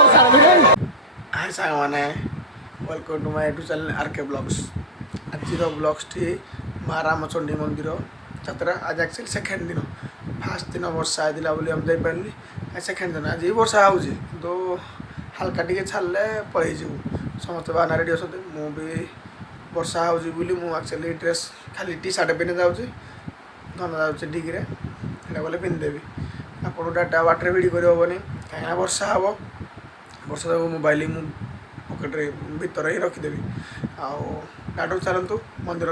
हाय सागमाने welcome to my YouTube channel RK blogs. आज blogs टी माँ रामचंडी मंदिर यात्रा आज एक्चुअली सेकेंड दिन फास्ट दिन वर्षा आइला बोली हम जापारे सेकेंड दिन आज वर्षा हो तो हाल्का टे छाड़े पलि समस्त बाहर रेडी अच्छा मुझे वर्षा होली ड्रेस खाली टी सार्ट पिंधि जाऊँगी धन जाऊँगी डिग्रे गले पिंधिदेवी आपको डाटा बाटर भिड कर हेनी कहीं वर्षा हम वर्षा जो मोबाइल मु पकेट्रे भितर ही रखीदेवी आउ चलतु मंदिर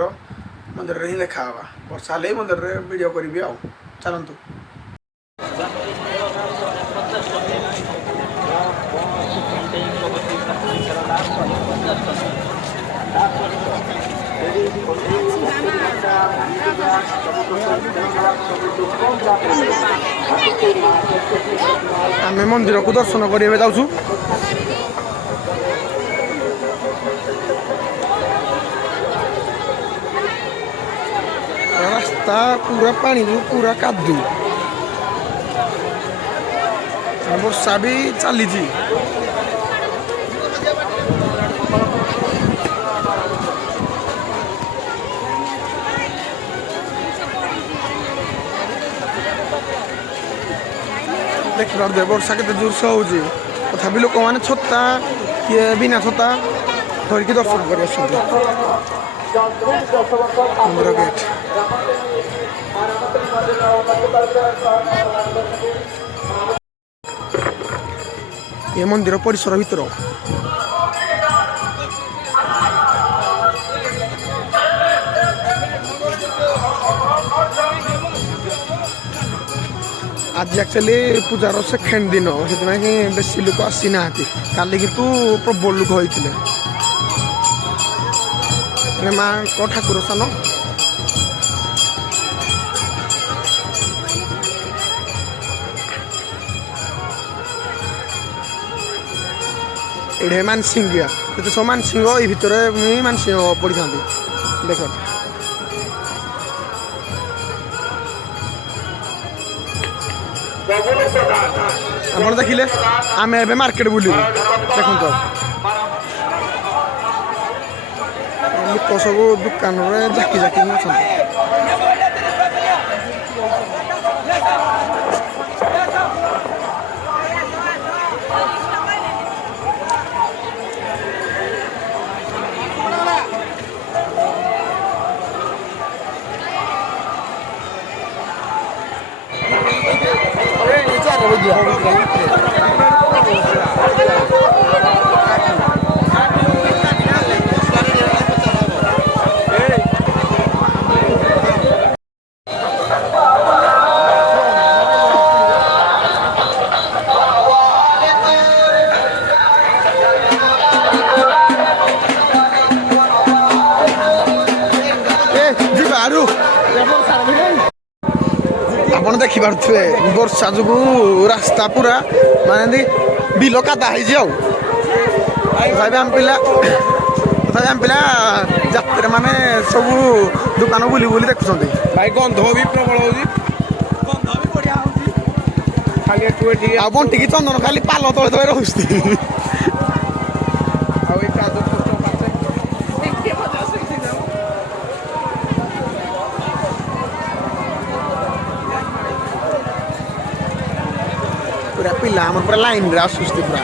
मंदिर ही देखा वर्षा हेल्ले मंदिर में वीडियो करी आउ चलतु आम मंदिर को दर्शन करने जाऊँ रास्ता पूरा पानी पूरा कादू वर्षा भी चली देख पारे वर्षा के जोरसे हो तथा लोक मैंने छता किए बिना छता धरिकी दर्शन कर मंदिर गेट ये मंदिर परिसर भीतर आज एक्चुअली पूजार सेकेंड दिन से बेसी लोक आसी ना काली कितु प्रबल लोक होते माँ ठाकुर स्थान ये मानसिंह तो सब मानसिंह ये भितर मानसिंह पड़ी था देख आप देखिले आम ए मार्केट बुलू देखो लोक सब दुकान झाकी झाकी आप देखिपे वर्षा जो रास्ता पूरा माने बिल कादा आम पिला जात्रा माने सब दुकान बुली बुली देखुं भाई गंध भी प्रबल हो बंटी चंदन खाली पाल तले तले रोचे पूरा पिला पूरा लाइन रे आसुस्ती पूरा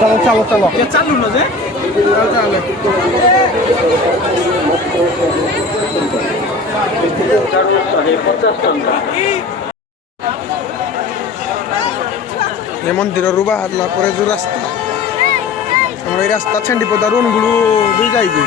चलो चलो चलो ये चालू ना जे ये मंदिर रू बाहर जो रास्ता ये रास्ता छेंडीपदा अनुगुलू भी जाइए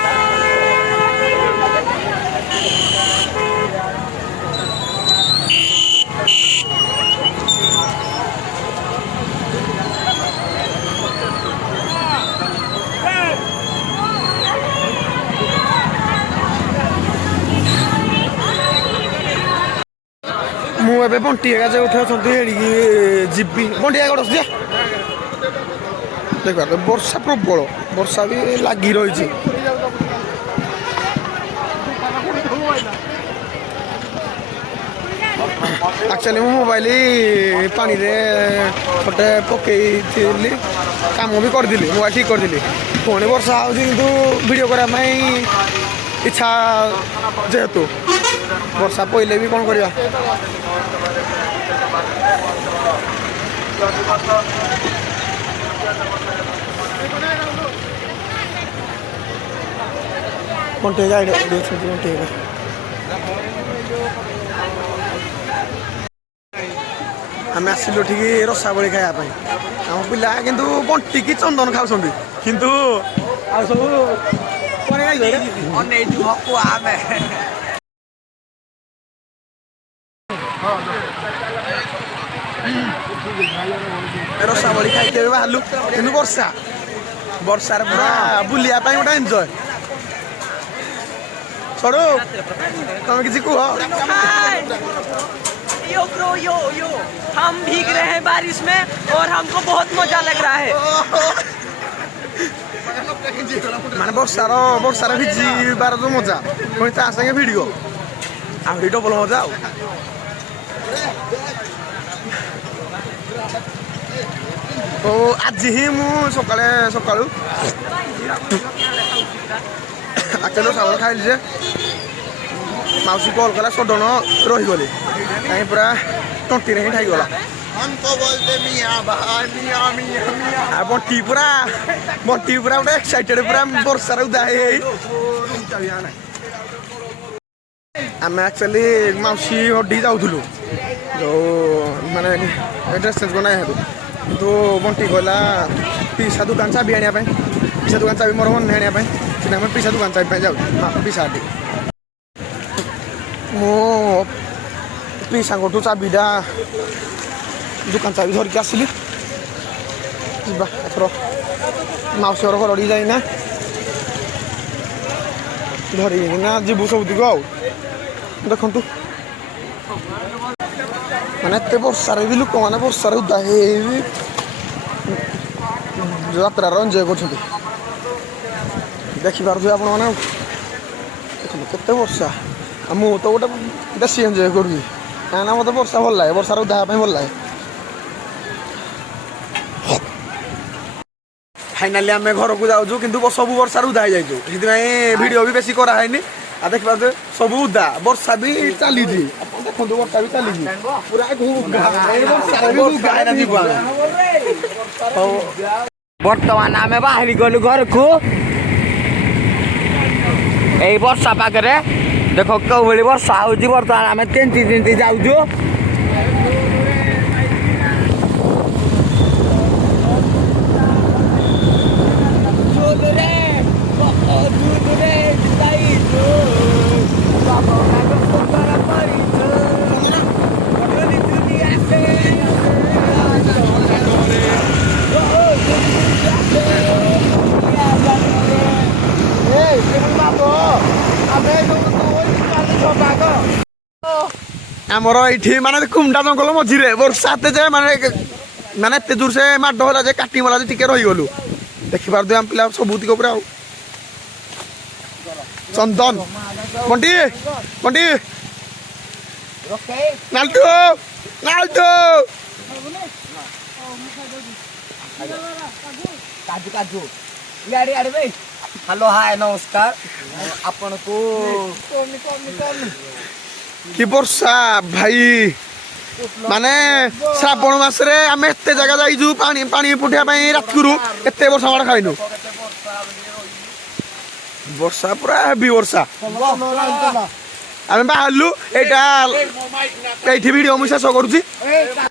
मुझे बंटी उठे अच्छा जी बंटी देखिए वर्षा प्रबल वर्षा भी लगी रही एक्चुअली मो मोबाइल पानी रे गोटे पकई काम भी करदी मोबाइल ठीक करदी पुणी वर्षा हो वीडियो करने इच्छा जेहेतु वर्षा पड़े भी कौन करवा कंटे कंटे आम आसिलु ठीक रसाबली खायापी आम पिला किंतु बंटी की चंदन खाऊ किंतु सब रसाबली खाई बाहर कि वर्षा वर्षार पूरा बुलिया गोटे एंजय छोड़ो तुम किसी कह यो ब्रो यो हम भीग रहे हैं बारिश में और हमको बहुत मजा लग रहा है माने वर्षार भिजबार जो मजा पुणी ता संगे भिडियो आहरी डबल मजा तो आज ही मु सकाले सकाळू आचलो चावल खाइली जे माउसी कॉल कला सडन रहीगली कहीं पूरा टंटी ही खाईगला बंटी पूरा गोटे एक्साइटेड पूरा वर्षार उदा आम एक्चुअली माउसी हड्डी जाऊलु जो माने ड्रेस चेंज करना किंतु बंटी कहला पिसा दुकान चाबी आने पिसा दुकान चाबी मोर मन आने सीधा पिसा दुकान चाबी जाऊ पिसा हड्डी मो पिसा गोटू चाबीटा दुकान चाबी धरिकी आसली एथर माउसी घर घर जाइना धरिकिना जीवु सबुतिक आ देखु माने एत वर्षार भी लोक मैंने वर्षार उदा यात्रा एंजय कर देखिपे आपण मैंने केते वर्षा मु तो गोटे बेसी एंजय करुँगी कहीं मत वर्षा भल लगे वर्षार उदा भल लगे फाइनाली आम घर को जाऊँ कि सब वर्षार उदा जाइए वीडियो भी बेसी करानी आ देख पारे सब उदा वर्षा भी चली देखो वर्षा भी चली बर्तमान आम बाहरी गलु घर को यही वर्षा पाखे देख कौ भाई वर्षा हो बर्तमान आम तिंती जाऊँ आमर ये माने कुमटा जंगल मझे वर्षा जाए माने माने एत दूर से माड होला जे काटी मला जे टिके रही गलु देखि पार दे आम पिला सबुतिक पूरा चंदन बंटी बंटी नालटू नालटू काजू काजू इयारे आरे भाई हेलो हाय नमस्कार आपण को कि वर्षा भाई माने श्रावण मास रे आम एत जगह जाइजु पानी पानी पुठिया रात गुरु एत वर्षा माड़ खाइनु वर्षा पूरा हेवी वर्षा आम बाहर ये वीडियो मुझे शेष करुँची।